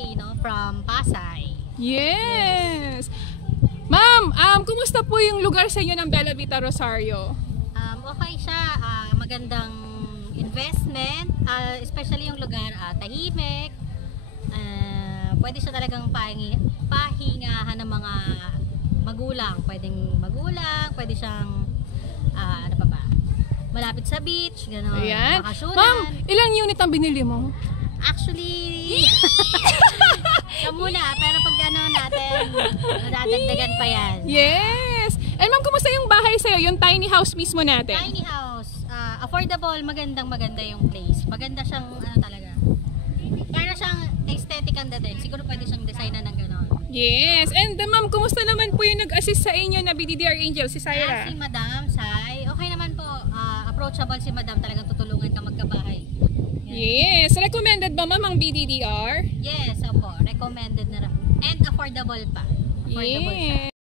Aquino from Pasay. Yes! Ma'am, kumusta po yung lugar sa inyo ng Bella Vita Rosario? Okay siya, magandang investment, especially yung lugar, tahimik. Pwede siya talagang pahingahan ng mga magulang. Pwede siyang, ano pa ba, malapit sa beach, gano'n, bakasyonan. Ma'am, ilang unit ang binili mo? Actually, siya muna, pero pag ano natin, nadadagdagan pa yan. Yes! And ma'am, kumusta yung bahay sa'yo? Yung tiny house mismo natin? Tiny house, affordable, maganda yung place. Maganda siyang, ano talaga, para siyang aesthetic ang dating. Siguro pwede siyang designan ng gano'n. Yes! And ma'am, kumusta naman po yung nag-assist sa inyo na BDDR Angel, si Syra? Si Madam, Sai, okay naman po. Approachable si Madam, talagang tutulungan ka magkabahay. Yes! Recommended ba ma'am ang BDDR? Yes, opo. Recommended na rin. And affordable pa. Affordable siya.